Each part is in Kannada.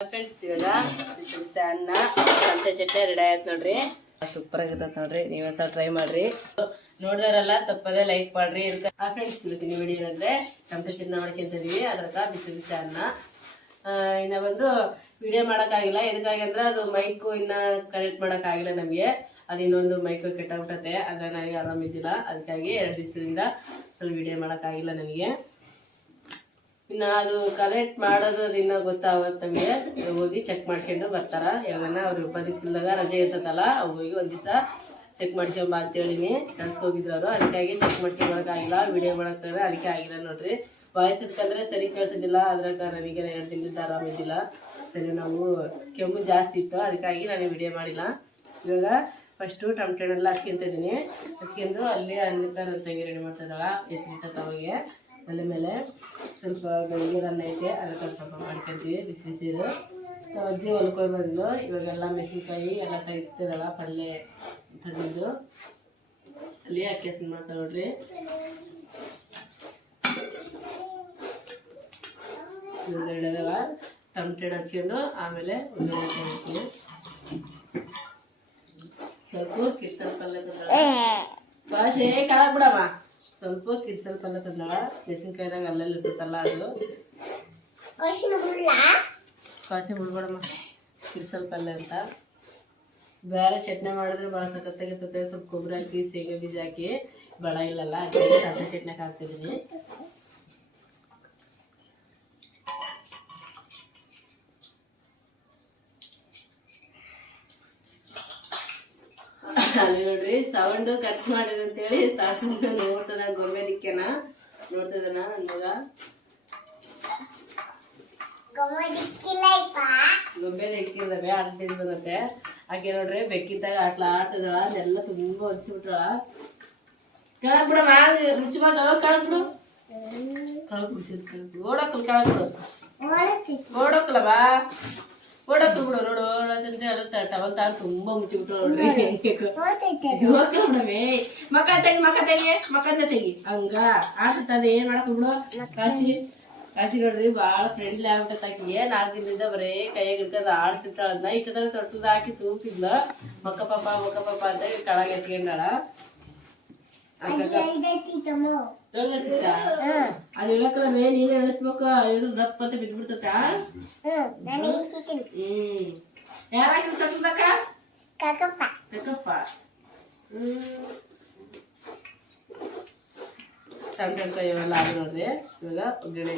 ಫ್ರೆಂಡ್ಸ್ ಇವಾಗ ಅನ್ನ ಸಂತೆ ಚಟ್ನಿ ರೆಡಿ ಆಯ್ತು ನೋಡ್ರಿ. ಸೂಪರ್ ಆಗಿರ್ತೈತೆ ನೋಡ್ರಿ ನೀವೊಂದ್ಸಲ ಟ್ರೈ ಮಾಡ್ರಿ. ನೋಡ್ದಾರಲ್ಲ ತಪ್ಪದೇ ಲೈಕ್ ಮಾಡ್ರಿ ಆ ಫ್ರೆಂಡ್ಸ್ ಇವತ್ತಿನ ವಿಡಿಯೋ ಅಂದ್ರೆ ಟಮಟೆ ಚಟ್ನಿ ಮಾಡ್ಕೊಂತೀವಿ ಅದ್ರಕ ಬಿಸಿ ಬಿಸಿ ಅನ್ನ. ಇನ್ನ ಬಂದು ವಿಡಿಯೋ ಮಾಡೋಕ್ಕಾಗಿಲ್ಲ ಎದಕ್ಕಾಗಿ ಅಂದ್ರೆ ಅದು ಮೈಕು ಇನ್ನ ಕನೆಕ್ಟ್ ಮಾಡೋಕ್ಕಾಗಿಲ್ಲ ನಮಗೆ. ಅದು ಇನ್ನೊಂದು ಮೈಕು ಕೆಟ್ಟಾಗ್ಬಿಟ್ಟತೆ ಅದ್ರ ನನಗೆ ಆರಾಮಿದ್ದಿಲ್ಲ. ಅದಕ್ಕಾಗಿ ಎರಡು ದಿವಸದಿಂದ ಸ್ವಲ್ಪ ವಿಡಿಯೋ ಮಾಡೋಕ್ಕಾಗಿಲ್ಲ ನನಗೆ ಇನ್ನ ಅದು ಕಲೆಕ್ಟ್ ಮಾಡೋದು ದಿನ ಇನ್ನ ಗೊತ್ತಾಗುತ್ತೆ ನಮಗೆ ಹೋಗಿ ಚೆಕ್ ಮಾಡ್ಕೊಂಡು ಬರ್ತಾರ. ಯಾವನ್ನ ಅವ್ರು ಬದುಕಿಲ್ದಾಗ ರಜೆ ಇರ್ತದಲ್ಲ ಅವ್ ಹೋಗಿ ಒಂದ್ ದಿವಸ ಚೆಕ್ ಮಾಡ್ಕೊಂಬ ಅಂತ ಹೇಳಿನಿ ಕೆಲ್ಸಕ್ಕೆ ಹೋಗಿದ್ರು ಅವರು. ಅದಕ್ಕಾಗಿ ಚೆಕ್ ಮಾಡ್ಕೊಂಬರಕ್ಕಾಗಿಲ್ಲ ವಿಡಿಯೋ ಮಾಡೋಕ್ಕಾಗ ಅದಕ್ಕೆ ಆಗಿಲ್ಲ ನೋಡ್ರಿ. ವಾಯ್ಸ್ ಇದ್ಕಂದ್ರೆ ಸರಿ ಕೇಳಿಸೋದಿಲ್ಲ. ಅದ್ರಾಗ ನನಗೆ ಎರಡು ದಿನದಿಂದ ಆರಾಮಿದ್ದಿಲ್ಲ ಸರಿ ನಾವು ಕೆಮ್ಮು ಜಾಸ್ತಿ ಇತ್ತು. ಅದಕ್ಕಾಗಿ ನಾನು ವಿಡಿಯೋ ಮಾಡಿಲ್ಲ. ಇವಾಗ ಫಸ್ಟು ಟಮಟೆಣ್ಣೆಲ್ಲ ಹಚ್ಕೊಂತಿದ್ದೀನಿ ಹಚ್ಕೊಂಡು ಅಲ್ಲಿ ಅನ್ನಕ್ಕೆ ನನ್ನ ತಂಗಿ ರೆಡಿ ಮಾಡ್ತಾರಲ್ಲ ಎತ್ತಿಟ್ಟ ತಮಗೆ ಒಲೆ ಮೇಲೆ ಸ್ವಲ್ಪ ಅನ್ನ ಐತೆ, ಅದಕ್ಕೆ ಸ್ವಲ್ಪ ಮಾಡ್ಕೊಂತೀವಿ, ಬಿಸಿ ನಮ್ಮ ಅಜ್ಜಿ ಹೊಲ್ಕೊಂಡು ಬಂದು ಇವಾಗೆಲ್ಲ ಮೆಣಸಿನ್ಕಾಯಿ ಎಲ್ಲ ತೆಗಿತಿರಲ್ಲ ಪಲ್ಯ ತಂದಿದ್ದು ಅಲ್ಲಿ ಅಕ್ಕಿ ಮಾಡ್ತಾರೆ ನೋಡ್ರಿ. ಒಂದೆರಡದಾಗ ತಮಟೆ ಹಚ್ಕೊಂಡು ಆಮೇಲೆ ಹಾಕ್ತೀನಿ ಸ್ವಲ್ಪ ಕಿರ್ಸಲ್ ಪಲ್ಯ ತಂದ್ರೆ ಬಾಜೆ ಕೆಳಗೆ ಬಿಡಮ್ಮ. ಸ್ವಲ್ಪ ಕಿರ್ಸಲ್ ಪಲ್ಲೆ ತಂದಳ ಮೆಣಸಿನ್ಕಾಯ್ದಾಗ ಅಲ್ಲಲ್ಲಿ ಇರ್ತೈತಲ್ಲ ಅದು. ಕಾಸಿ ಬಿಡ್ಬೇಡಮ್ಮ ಕಿರ್ಸಲ್ ಪಲ್ಯ ಅಂತ. ಬೇರೆ ಚಟ್ನಿ ಮಾಡಿದ್ರೆ ಭಾಳ ಸಕತ್ತಾಗಿರ್ತದೆ ಸ್ವಲ್ಪ ಕೊಬ್ಬರಿ ಹಾಕಿ ಶೇಂಗಾ ಬೀಜ ಹಾಕಿ. ಬಳ ಇಲ್ಲಲ್ಲ ಅದಕ್ಕೆ ಸಾಸಿವೆ ಚಟ್ನಿಗೆ ಹಾಕ್ತಿದ್ದೀನಿ ಅಲ್ಲಿ ನೋಡ್ರಿ ಸೌಂಡ್ ಕಟ್ ಮಾಡಿದ್ರು ಅಂತೇಳಿ ಸಾಸನ್ನ ನೋಡ್ತದ ಗೊಂಬೆ ದಿಕ್ಕೇನ. ನೋಡ್ತದನ ನನ್ ಮಗ ಗೊಂಬೆ ಆಡ್ತಿದ್ ಬಂದತ್ತೆ ಆಕೆ ನೋಡ್ರಿ ಬೆಕ್ಕಿದ್ದಾಗ ಆಟ್ಲ ಆಡ್ತಿದಳ ಅದೆಲ್ಲ ತುಂಬಾ ಒದಿಸ್ಬಿಟ್ರಳ ಕೆಳಗ್ ಬಿಡ ಮಾಡಿ ಕೆಳಗ್ ಬಿಡು. ಕೆಳಗ್ ಬಿಡ್ಸಿದ್ ಕೆಳಗ್ ಬಿಡು. ಕೆಳಗ್ ಬಿಡು. ಓಡಕ್ಕಲ್ಲ ಬಾ ಓಡಕ್ಕಲ್ ಬಿಡು ನೋಡು ಓಡತ್ತಂದ್ರೆ ಎಲ್ಲ ಟವಲ್ ತಾನು ತುಂಬಾ ಮುಚ್ಚಿಬಿಟ್ರು ನೋಡ್ರಿ ಜೋಕಲ್ ಬಿಡಮೆ ಮಕ ತೆಗಿ ಮಕ ತೆಗಿ ಮಕಂದ ತೆಗಿ ಹಂಗ ಆಡ್ತದೆ ಏನ್ ಮಾಡಕ್ ಬಿಡು ಕಾಶಿ ಕಾಶಿ ನೋಡ್ರಿ ಬಾಳ ಫ್ರೆಂಡ್ಲಿ ಆಗ್ಬಿಟ್ಟೈತೆ ಆಕಿಗೆ ನಾಲ್ಕು ದಿನದಿಂದ ಬರೇ ಕೈಯಾಗ ಇರ್ತದ ಆಡ್ತಿರ್ತಾಳ ಅದನ್ನ ಇಷ್ಟ ತರ ತೊಟ್ಟದ ಹಾಕಿ ತೂಪಿದ್ಲ ಮಕ್ಕ ಪಾಪ ಮಕ್ಕ ಪಾಪ ಅಂತ ಕೆಳಗೆ ಎತ್ಕೊಂಡಾಳ ಅದು ಇಳಕಲ್ಲ ಮೇ ನೀನೇ ಎಣಿಸ್ಬೇಕು ಇದು ದಪ್ಪ ಅಂತ ಬಿದ್ಬಿಡ್ತತ ಹ್ಮ್ ಯಾರಾಕಿದ್ರು ತೊಟ್ಟದಕ್ಕ ಯಾಕಪ್ಪ ಹ್ಮ್ ಟಮಟೆ ಇವೆಲ್ಲ ಆಗಿ ನೋಡ್ರಿ ಇವಾಗ ಒಗ್ಗರಣೆ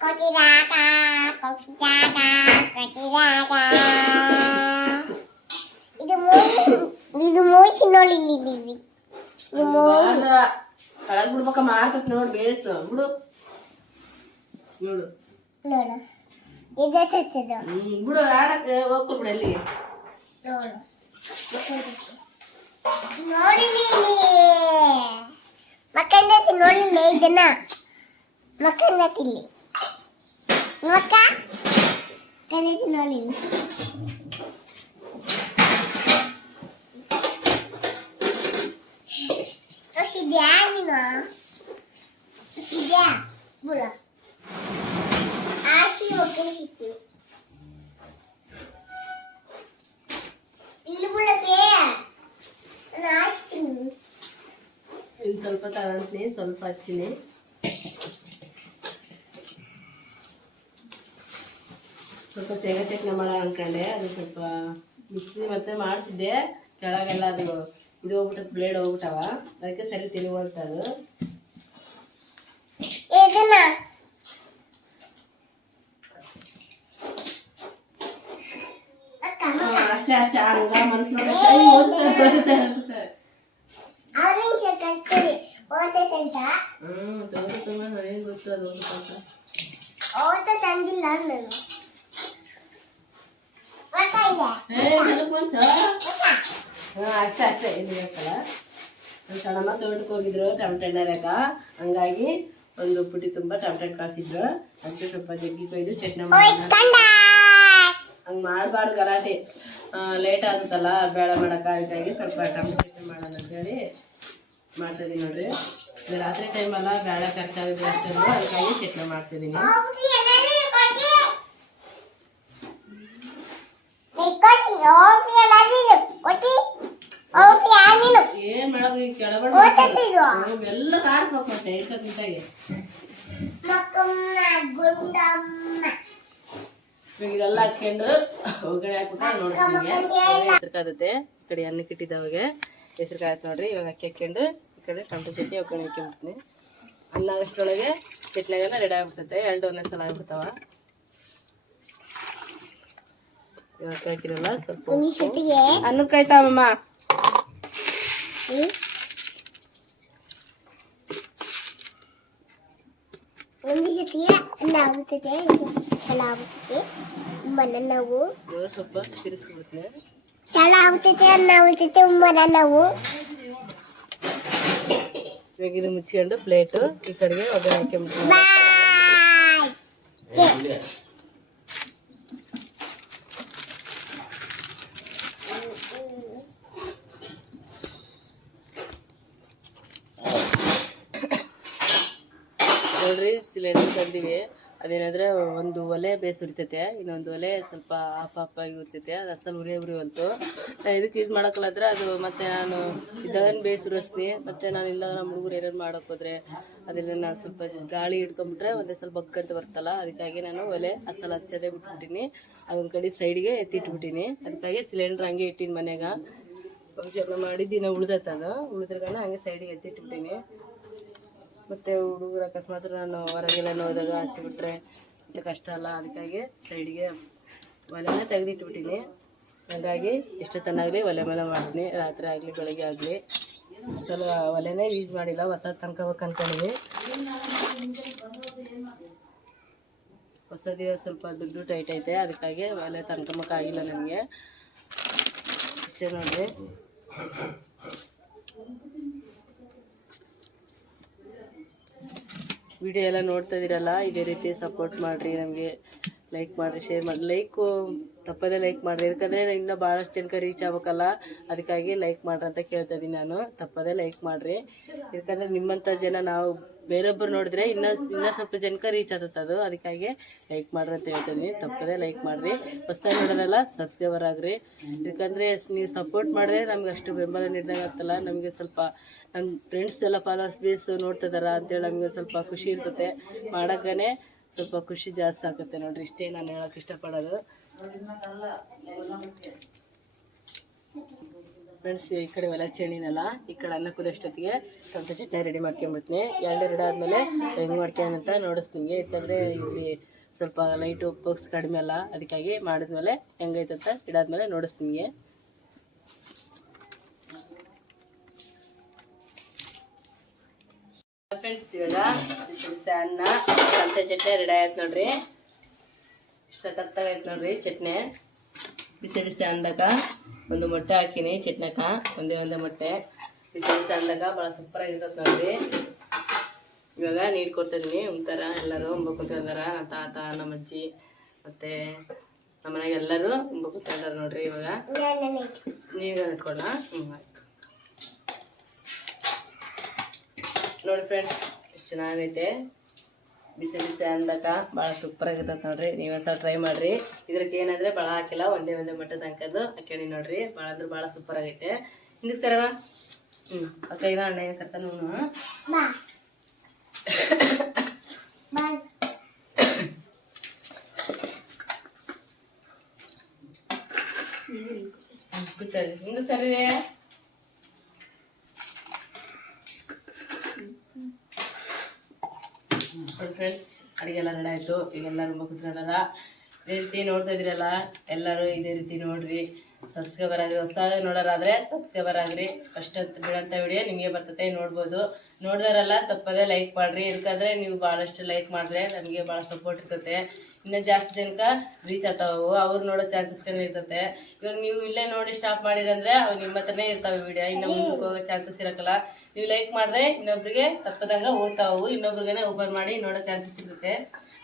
ಹಾಕ್ತೀನಿ. ಹುಡ್ಗ. ಇದು ಮೋಸಿ ನೋಡಿ ಇಲ್ಲಿ ಬಾಳ ಕಳಗ್ ಬಿಡ್ಬೇಕ ಮಾಡ್ತತ್ ನೋಡ್ ಬೇಸ್. ಬಿಡು. ನೋಡು ನೋಡು. ಇದೆ ತತ್ತದು ಹ್ಮ್ ಬಿಡು ಆಡಕ್ ಹೋಗ್ತು ಬಿಡು ಅಲ್ಲಿ ನೋಡು. ನೋಡಿಲಿ ಮಕ್ಕಂದತಿ ನೋಡಿಲ್ಲ ಇದನ್ನ. ಮಕ್ಕಂದತಿಲ್ಲಿ ಮಕ್ಕ ಕನ್ನತಿ ನೋಡಿಲ್ಲ ತೋರಿಸಿದ್ಯಾ ನೀನು ತೋರಿಸಿದ್ಯಾ ಬುಡ ಆಸಿ ಒಪ್ಪಿಸಿತ್ತು ಇಲ್ಲಿ ಬುಡಪೇ ನಾನು ಆಸ್ತೀನಿ ಇನ್ ಸ್ವಲ್ಪ ತಗೊಂತೀನಿ ಸ್ವಲ್ಪ ಹಚ್ಚಿನಿ ಸ್ವಲ್ಪ ಶೇಂಗಾ ಚಟ್ನಿ ಮಾಡೋಣ ಅನ್ಕೊಂಡೆ. ಅದು ಸ್ವಲ್ಪ ಮಿಕ್ಸಿ ಮತ್ತೆ ಮಾಡಿಸಿದ್ದೆ ಕೆಳಗೆಲ್ಲ ಅದು ಇದು ಹೋಗ್ಬಿಟ್ಟು ಬ್ಲೇಡ್ ಹೋಗ್ಬಿಟ್ಟವ. ಅದಕ್ಕೆ ಸರಿ ತಿರುಗುವಂತ ಅದು. ಅಷ್ಟೇ ಅಷ್ಟೇ. ಹಂಗ ಮನಸ್ಸು ಹ್ಮ್ ತಂದಿಲ್ಲ ನಾನು ಅಷ್ಟೇ ಅಷ್ಟೇ ಇಲ್ಲಿ ಬೇಕಲ್ಲ ನನ್ನ ಸಣ್ಣಮ್ಮ ತೋಟಕ್ಕೆ ಹೋಗಿದ್ರು ಟಮಟೆ ಹಣ್ಣಾರಕ ಹಂಗಾಗಿ ಒಂದು ಪುಟಿ ತುಂಬ ಟಮಟೆ ಕಾಸಿದ್ರು ಅದಕ್ಕೆ ಸ್ವಲ್ಪ ಜಗ್ಗಿ ಕೊಯ್ದು ಚಟ್ನಿ ಹಂಗೆ ಮಾಡಬಾರ್ದು ಗಲಾಟೆ. ಲೇಟ್ ಆಗುತ್ತಲ್ಲ ಬೇಳೆ ಮಾಡೋಕೆ ಅದಕ್ಕಾಗಿ ಸ್ವಲ್ಪ ಟಮಟೆ ಚಟ್ನಿ ಮಾಡೋಣ ಅಂತೇಳಿ ಮಾಡ್ತಿದ್ದೀನಿ ನೋಡ್ರಿ. ರಾತ್ರಿ ಟೈಮಲ್ಲ ಬೇಳೆ ಖರ್ಚಾಗುತ್ತೆ ಅಷ್ಟೊಂದು ಅದಕ್ಕಾಗಿ ಚಟ್ನಿ ಮಾಡ್ತಿದ್ದೀನಿ ಹೋಗ್ರಿ ಎಲ್ಲರೂ ಕೊಡಿ ನೀ ಕೊಡಿ ಹೋಗ್ರಿ ಎಲ್ಲರೂ ಕೊಡಿ ಹೋಗ್ರಿ ಆನಿನು ಎಲ್ಲ ಮತ್ತೆ ಇದೆಲ್ಲ ಹಚ್ಕೊಂಡು ಒಗ್ಗರಣೆ ಹಾಕ್ಬೇಕು ನೋಡ್ತೀನಿ. ಈ ಕಡೆ ಅನ್ನಕ್ಕೆ ಇಟ್ಟಿದ್ದವಾಗ ಹೆಸರು ಆಯ್ತು ನೋಡ್ರಿ ಇವಾಗ ಅಕ್ಕಿ ಹಾಕ್ಕೊಂಡು ಈ ಕಡೆ ಟೊಮೆಟೊ ಚಟ್ನಿ ಒಗ್ಗರಣೆ ಹಾಕ್ಕೊಂಡ್ಬಿಡ್ತೀನಿ ಅನ್ನ ಅಷ್ಟರೊಳಗೆ ಚಟ್ನಿಗೆಲ್ಲ ರೆಡಿ ಆಗ್ಬಿಡ್ತೈತೆ. ಎರಡು ಒಂದೇ ಸಲ ಆಗ್ಬಿಡ್ತಾವ. ಇವಾಗ ಹಾಕಿರಲ್ಲ ಸ್ವಲ್ಪ ಅನ್ನಕ್ಕೆ ಆಯ್ತಾವಮ್ಮ ಒಂದು ಅನ್ನಾಗುತ್ತದೆ ಸಲ ಆಗುತ್ತದೆ ಮನ ನಾವು. ಸ್ವಲ್ಪ ತಿರುಗಿಸ್ಬಿಡ್ತೀನಿ ಸಲ ಆಗುತ್ತದೆ ಅನ್ನಾಗುತ್ತದೆ ಮನ ನಾವು ಇವಾಗ ಇದು ಮುಚ್ಕೊಂಡು ಪ್ಲೇಟು ಈ ಕಡೆಗೆ ಒಗ್ಗರಣೆ ಹಾಕ್ಕೊಂಡ್ಬಿಡ್ತೀನಿ ನೋಡ್ರಿ, ಸಿಲಿಂಡರ್ ತಂದೀವಿ. ಅದೇನಂದ್ರೆ ಒಂದು ಒಲೆ ಬೇಯಿಸಿರ್ತೈತೆ ಇನ್ನೊಂದು ಒಲೆ ಸ್ವಲ್ಪ ಆಫ್ ಆಫ್ ಆಗಿ ಇರ್ತೈತೆ ಅದು ಅಸಲು ಉರಿ ಉರಿ ಇದಕ್ಕೆ ಯೂಸ್ ಮಾಡೋಕ್ಕಲ್ಲಾದ್ರೆ ಅದು ಮತ್ತೆ ನಾನು ದಹನ್ ಬೇಸ್ ಉರಿಸ್ತೀನಿ. ಮತ್ತೆ ನಾನು ಇಲ್ಲ ನಮ್ಮ ಹುಡುಗರು ಏನಾರು ಮಾಡೋಕೆ ಹೋದ್ರೆ ಅದೆಲ್ಲ ನಾನು ಸ್ವಲ್ಪ ಗಾಳಿ ಹಿಡ್ಕೊಂಬಿಟ್ರೆ ಒಂದೇ ಸ್ವಲ್ಪ ಬಗ್ಗಂತ ಬರ್ತಲ್ಲ, ಅದಕ್ಕಾಗಿ ನಾನು ಒಲೆ ಅಸಲು ಹಚ್ಚೋದೇ ಬಿಟ್ಬಿಟ್ಟಿನಿ. ಅದೊಂದು ಕಡೆ ಸೈಡ್ಗೆ ಎತ್ತಿಟ್ಬಿಟ್ಟಿನಿ. ಅದಕ್ಕಾಗಿ ಸಿಲಿಂಡ್ರ್ ಹಂಗೆ ಇಟ್ಟಿನಿ ಮನ್ಯಾಗ. ಮಾಡಿ ದಿನ ಉಳ್ದೈತೆ ಅದು. ಉಳಿದ್ರಗನ ಹಂಗೆ ಸೈಡಿಗೆ ಎತ್ತಿಟ್ಬಿಟ್ಟಿನಿ. ಮತ್ತು ಹುಡುಗರು ಅಕಸ್ಮಾತ್ ನಾನು ಹೊರಗೆಲ್ಲ ಹೋದಾಗ ಹಚ್ಚಿಬಿಟ್ರೆ ಕಷ್ಟ ಅಲ್ಲ. ಅದಕ್ಕಾಗಿ ಸೈಡಿಗೆ ಒಲೆನ ತೆಗೆದಿಟ್ಬಿಟ್ಟಿನಿ. ಹಾಗಾಗಿ ಇಷ್ಟು ತನ್ನಾಗಲಿ ಒಲೆ ಮೇಲೆ ಮಾಡ್ತೀನಿ. ರಾತ್ರಿ ಆಗಲಿ, ಬೆಳಗ್ಗೆ ಆಗಲಿ. ಸ್ವಲ್ಪ ಒಲೆನೇ ಯೂಸ್ ಮಾಡಿಲ್ಲ. ಹೊಸ ತನ್ಕೋಬೇಕು ಅನ್ಕೊಂಡಿವಿ ಹೊಸದೇ ಸ್ವಲ್ಪ ದುಡ್ಡು ಟೈಟ್ ಐತೆ. ಅದಕ್ಕಾಗಿ ಒಲೆ ತನ್ಕೊಂಬಕ್ಕಾಗಿಲ್ಲ ನನಗೆ. ಅಷ್ಟೇ ನೋಡಿರಿ ವಿಡಿಯೋ ಎಲ್ಲ ನೋಡ್ತಾ ಇದೀರಲ್ಲ ಇದೇ ರೀತಿ ಸಪೋರ್ಟ್ ಮಾಡಿರಿ ನಮಗೆ. ಲೈಕ್ ಮಾಡಿರಿ ಶೇರ್ ಮಾಡಿ ಲೈಕು ತಪ್ಪದೇ ಲೈಕ್ ಮಾಡಿರಿ ಯಾಕಂದರೆ ಇನ್ನೂ ಭಾಳಷ್ಟು ಜನಕ್ಕೆ ರೀಚ್ ಆಗ್ಬೇಕಲ್ಲ, ಅದಕ್ಕಾಗಿ ಲೈಕ್ ಮಾಡ್ರಿ ಅಂತ ಕೇಳ್ತಾ ಇದ್ದೀನಿ ನಾನು. ತಪ್ಪದೇ ಲೈಕ್ ಮಾಡಿರಿ. ಯಾಕಂದರೆ ನಿಮ್ಮಂಥ ಜನ ನಾವು ಬೇರೊಬ್ಬರು ನೋಡಿದ್ರೆ ಇನ್ನೂ ಇನ್ನೂ ಸ್ವಲ್ಪ ಜನಕ್ಕೆ ರೀಚ್ ಆಗುತ್ತೆ ಅದು. ಅದಕ್ಕಾಗಿ ಲೈಕ್ ಮಾಡ್ರಿ ಅಂತ ಹೇಳ್ತೀನಿ ತಪ್ಪದೇ ಲೈಕ್ ಮಾಡಿರಿ. ಹೊಸ್ದಾಗಿ ನೋಡೋಲ್ಲ ಸಬ್ಸ್ಕ್ರೈಬರ್ ಆಗಿರಿ. ಯಾಕಂದರೆ ನೀವು ಸಪೋರ್ಟ್ ಮಾಡಿದ್ರೆ ನಮ್ಗೆ ಅಷ್ಟು ಬೆಂಬಲ ನೀಡಿದಂಗೆ ಆಗ್ತಲ್ಲ. ನಮಗೆ ಸ್ವಲ್ಪ ನಮ್ಮ ಫ್ರೆಂಡ್ಸ್ ಎಲ್ಲ ಫಾಲೋವರ್ಸ್ ಬೇಸ್ ನೋಡ್ತಿದಾರ ಅಂತೇಳಿ ನಮಗೆ ಸ್ವಲ್ಪ ಖುಷಿ ಇರ್ತದೆ ಮಾಡೋಕ್ಕೇ ಸ್ವಲ್ಪ ಖುಷಿ ಜಾಸ್ತಿ ಆಗುತ್ತೆ ನೋಡ್ರಿ. ಇಷ್ಟೇ ನಾನು ಹೇಳೋಕೆ ಇಷ್ಟಪಡೋದು. ಫ್ರೆಂಡ್ಸ್, ಈ ಕಡೆ ಒಲೆ ಚೆಣಿನಲ್ಲ ಈ ಕಡೆ ಅನ್ನ ಕುದಷ್ಟೊತ್ತಿಗೆ ಟೊಮೆಟೊ ಚಟ್ನಿ ರೆಡಿ ಮಾಡ್ಕೊಂಡ್ಬಿಡ್ತೀನಿ ಎರಡು ರೆಡಿ ಆದಮೇಲೆ ಹೆಂಗೆ ಮಾಡ್ಕೊಂಡಂತ ನೋಡಿಸ್ತೀನಿ. ಇತ್ತಂದರೆ ಇಲ್ಲಿ ಸ್ವಲ್ಪ ಲೈಟ್ ಉಪ್ಪು ಕಡಿಮೆ ಅಲ್ಲ, ಅದಕ್ಕಾಗಿ ಮಾಡಿದ್ಮೇಲೆ ಹೆಂಗೈತಂತ ಇಡಾದ್ಮೇಲೆ ನೋಡಿಸ್ತೀನಿ ಫ್ರೆಂಡ್ಸ್ ಇವಾಗ ಅನ್ನ ಸಂತೆ ಚಟ್ನಿ ರೆಡಿ ಆಯ್ತು ನೋಡ್ರಿ. ಸಖತ್ತಾಗೈತೆ ನೋಡ್ರಿ ಚಟ್ನಿ. ಬಿಸಿ ಬಿಸಿ ಅಂದಾಗ ಒಂದು ಮೊಟ್ಟೆ ಹಾಕಿನಿ ಚಟ್ನಕ. ಒಂದೇ ಒಂದೇ ಮೊಟ್ಟೆ. ಬಿಸಿ ಬಿಸಿ ಅಂದಾಗ ಭಾಳ ಸೂಪರ್ ಆಗಿರ್ತದೆ ನೋಡ್ರಿ. ಇವಾಗ ನೀರು ಕೊಡ್ತಿದ್ದೀನಿ ಒಂಥರ ಎಲ್ಲರೂ ಉಂಬ ಕೂತ್ಕೊಂಡಾರ ನಮ್ಮ ತಾತ ನಮ್ಮ ಅಜ್ಜಿ ಮತ್ತೆ ನಮ್ಮ ಮನೆಗೆ ಎಲ್ಲರೂ ಉಂಬ ನೋಡ್ರಿ ಇವಾಗ. ನೀವೇ ಇಟ್ಕೊಳ್ಳ ನೋಡಿ ಫ್ರೆಂಡ್ಸ್ ಎಷ್ಟು ಚೆನ್ನಾಗೈತೆ. ಬಿಸಿ ಬಿಸಿ ಅಂದಕ ಭಾಳ ಸೂಪರ್ ಆಗಿರ್ತದೆ ನೋಡ್ರಿ. ನೀವು ಸಲ ಟ್ರೈ ಮಾಡ್ರಿ. ಇದ್ರಕ್ಕೆ ಏನಂದ್ರೆ ಭಾಳ ಹಾಕಿಲ್ಲ ಒಂದೇ ಒಂದೇ ಮಟ್ಟದ ಅಂಕದ್ದು ಹಾಕೇಳಿ ನೋಡ್ರಿ. ಭಾಳ ಅಂದ್ರೆ ಭಾಳ ಸೂಪರ್ ಆಗೈತೆ. ಹಿಂದಕ್ಕೆ ಸರವ? ಹ್ಞೂ ಅಕ್ಕ ಇದ ಅಣ್ಣ ಏನು ಕರ್ತಾನ ಬಾ. ಬಾ. ಕುಚ್ಚರಿ ಹಿಂದೆ ಸರಿ. ಫ್ರೆಂಡ್ಸ್ ಅಡಿಗೆ ಎಲ್ಲ ರೆಡಿ ಆಯಿತು ಈಗ ಎಲ್ಲರೂ ತುಂಬ ಇದೇ ರೀತಿ ನೋಡ್ತಾ ಇದ್ದೀರಲ್ಲ, ಎಲ್ಲರೂ ಇದೇ ರೀತಿ ನೋಡ್ರಿ. ಸಬ್ಸ್ಕ್ರೈಬರ್ ಆಗ್ರಿ ಹೊಸದಾಗಿ ನೋಡೋರಾದ್ರೆ ಸಬ್ಸ್ಕ್ರೈಬರ್ ಆಗಿರಿ. ಫಸ್ಟ್ ಬಿಡೋಂಥ ವಿಡಿಯೋ ನಿಮಗೆ ಬರ್ತತೆ, ನೋಡ್ಬೋದು. ನೋಡ್ದಾರಲ್ಲ, ತಪ್ಪದೇ ಲೈಕ್ ಮಾಡ್ರಿ. ಇದಕ್ಕಾದ್ರೆ ನೀವು ಭಾಳಷ್ಟು ಲೈಕ್ ಮಾಡಿದ್ರೆ ನಮಗೆ ಭಾಳ ಸಪೋರ್ಟ್ ಇರ್ತತೆ. ಇನ್ನೂ ಜಾಸ್ತಿ ಜನಕ್ಕೆ ರೀಚ್ ಆಗ್ತಾವು ಅವ್ರು ನೋಡೋ ಚಾನ್ಸಸ್ ಇರ್ತತೆ. ಇವಾಗ ನೀವು ಇಲ್ಲೇ ನೋಡಿ ಸ್ಟಾಪ್ ಮಾಡಿರಂದ್ರೆ ಅವ್ರು ನಿಮ್ಮ ಹತ್ರನೇ ಇರ್ತಾವೆ ವಿಡಿಯೋ ಇನ್ನು ಮುಂದಕ್ಕೆ ಹೋಗೋ ಚಾನ್ಸಸ್ ಇರಕ್ಕಲ್ಲ ನೀವು ಲೈಕ್ ಮಾಡಿದ್ರೆ ಇನ್ನೊಬ್ರಿಗೆ ತಪ್ಪದಂಗೆ ಓದ್ತಾವು ಇನ್ನೊಬ್ರಿಗೇನೆ ಓಪನ್ ಮಾಡಿ ನೋಡೋ ಚಾನ್ಸಸ್ ಇರುತ್ತೆ.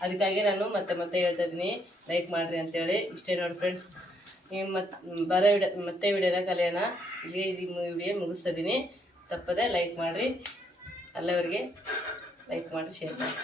ಅದಕ್ಕಾಗಿ ನಾನು ಮತ್ತೆ ಮತ್ತೆ ಹೇಳ್ತಾ ಇದ್ದೀನಿ. ಲೈಕ್ ಮಾಡಿರಿ ಅಂತೇಳಿ. ಇಷ್ಟೇ ನೋಡಿ ಫ್ರೆಂಡ್ಸ್ ನೀವು ಮತ್ತೆ ಬರೋ ವಿಡಿಯೋ ಮತ್ತೆ ವಿಡಿಯೋದ ಕಲಿಯೋಣ ಇಲ್ಲಿಗೆ ಈ ವಿಡಿಯೋ ಮುಗಿಸ್ತಿದ್ದೀನಿ ತಪ್ಪದೆ ಲೈಕ್ ಮಾಡಿರಿ. ಅಲ್ಲವರಿಗೆ ಲೈಕ್ ಮಾಡಿ ಶೇರ್ ಮಾಡಿ